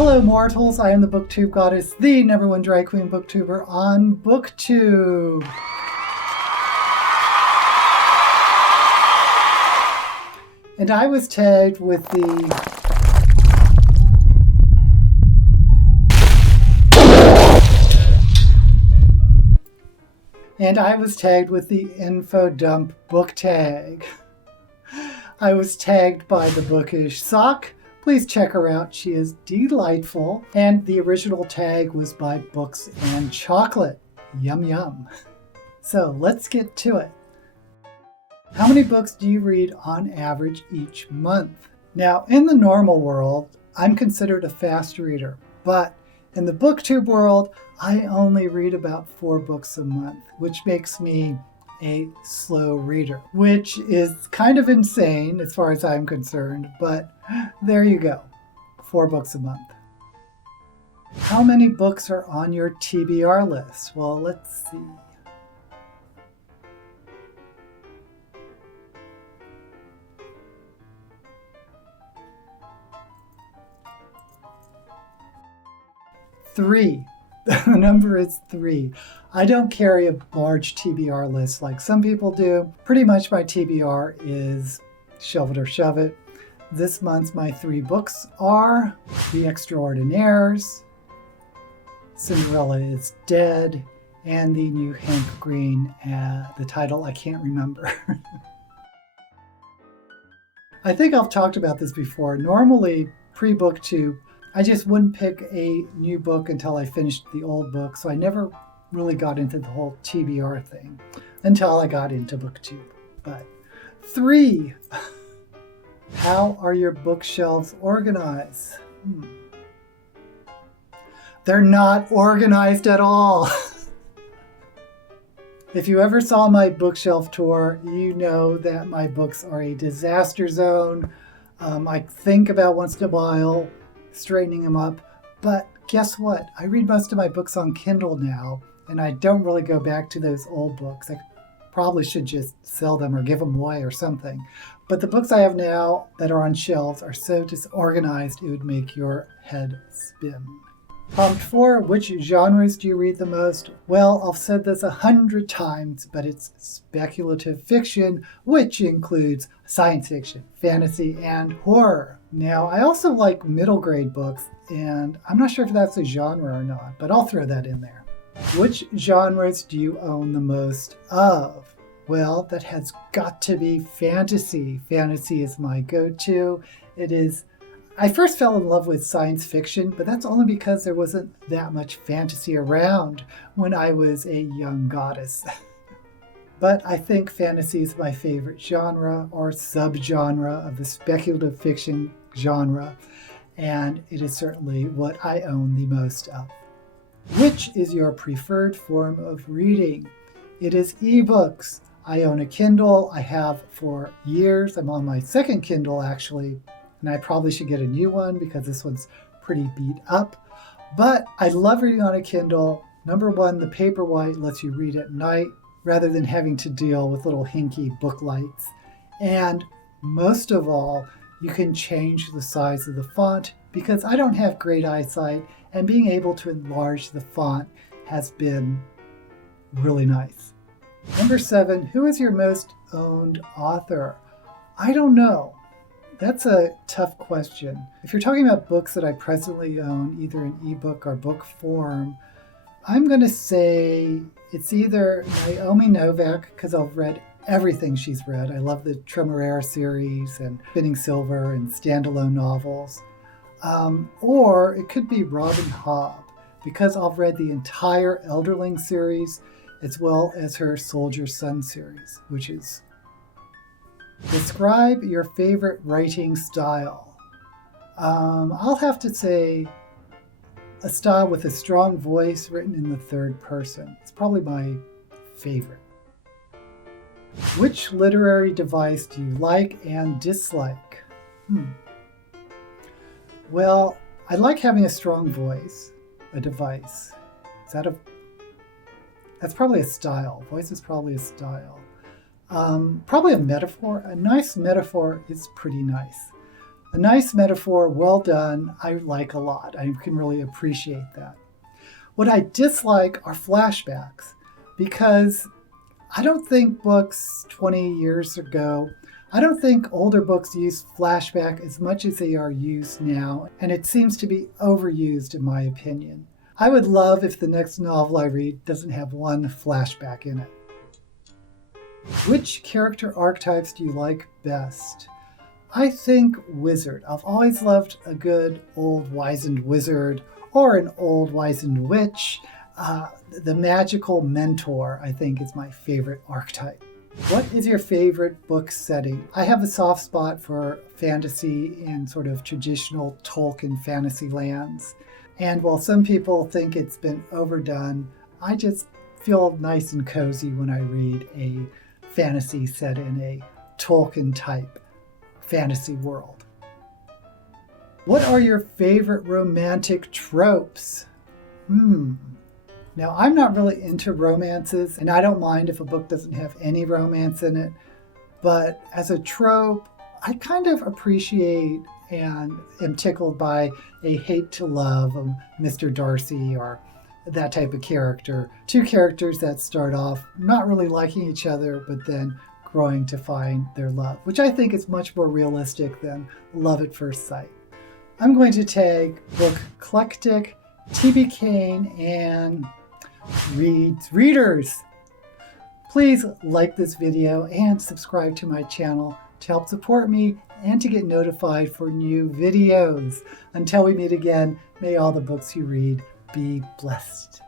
Hello mortals, I am the BookTube Goddess, the #1 drag queen booktuber on BookTube. And I was tagged with the info dump book tag. I was tagged by the Bookish sock. Please check her out. She is delightful. And the original tag was by Books and Chocolate. Yum yum. So let's get to it. How many books do you read on average each month? Now, in the normal world, I'm considered a fast reader, but in the BookTube world, I only read about 4 books a month, which makes me a slow reader, which is kind of insane as far as I'm concerned, but there you go, 4 books a month. How many books are on your TBR list? Well, let's see. Three. The number is 3. I don't carry a large TBR list like some people do. Pretty much my TBR is shelve it or shove it. This month my 3 books are The Extraordinaires, Cinderella is Dead, and the new Hank Green, the title I can't remember. I think I've talked about this before. Normally, pre-BookTube, I just wouldn't pick a new book until I finished the old book, so I never really got into the whole TBR thing until I got into BookTube. But 3, how are your bookshelves organized? They're not organized at all. If you ever saw my bookshelf tour, you know that my books are a disaster zone. I think about once in a while straightening them up, but guess what? I read most of my books on Kindle now, and I don't really go back to those old books. I probably should just sell them or give them away or something. But the books I have now that are on shelves are so disorganized it would make your head spin. Prompt 4, which genres do you read the most? Well, I've said this 100 times, but it's speculative fiction, which includes science fiction, fantasy, and horror. Now, I also like middle grade books, and I'm not sure if that's a genre or not, but I'll throw that in there. Which genres do you own the most of? Well, that has got to be fantasy. Fantasy is my go-to. I first fell in love with science fiction, but that's only because there wasn't that much fantasy around when I was a young goddess. But I think fantasy is my favorite genre or subgenre of the speculative fiction genre, and it is certainly what I own the most of. Which is your preferred form of reading? It is ebooks. I own a Kindle. I have for years. I'm on my second Kindle actually, and I probably should get a new one because this one's pretty beat up. But I love reading on a Kindle. Number 1, the Paperwhite lets you read at night rather than having to deal with little hinky book lights. And most of all, you can change the size of the font because I don't have great eyesight, and being able to enlarge the font has been really nice. Number 7, who is your most owned author? I don't know. That's a tough question. If you're talking about books that I presently own, either in ebook or book form, I'm going to say it's either Naomi Novik, because I've read everything she's read. I love the Tremorera series and Spinning Silver and standalone novels. Or it could be Robin Hobb, because I've read the entire Elderling series as well as her Soldier Son series, which is... Describe your favorite writing style. I'll have to say a style with a strong voice written in the third person. It's probably my favorite. Which literary device do you like and dislike? Well, I like having a strong voice. A device. That's probably a style. Voice is probably a style. Probably a metaphor. A nice metaphor is pretty nice. A nice metaphor, well done, I like a lot. I can really appreciate that. What I dislike are flashbacks, because I don't think books 20 years ago, I don't think older books used flashback as much as they are used now, and it seems to be overused in my opinion. I would love if the next novel I read doesn't have one flashback in it. Which character archetypes do you like best? I think wizard. I've always loved a good old wizened wizard or an old wizened witch. The magical mentor, I think, is my favorite archetype. What is your favorite book setting? I have a soft spot for fantasy and sort of traditional Tolkien fantasy lands. And while some people think it's been overdone, I just feel nice and cozy when I read a fantasy set in a Tolkien type fantasy world. What are your favorite romantic tropes? Now, I'm not really into romances, and I don't mind if a book doesn't have any romance in it, but as a trope, I kind of appreciate and am tickled by a hate to love of Mr. Darcy or that type of character. Two characters that start off not really liking each other, but then growing to find their love, which I think is much more realistic than love at first sight. I'm going to take Book Eclectic, T.B. Kane, and readers. Please like this video and subscribe to my channel to help support me and to get notified for new videos. Until we meet again, may all the books you read be blessed.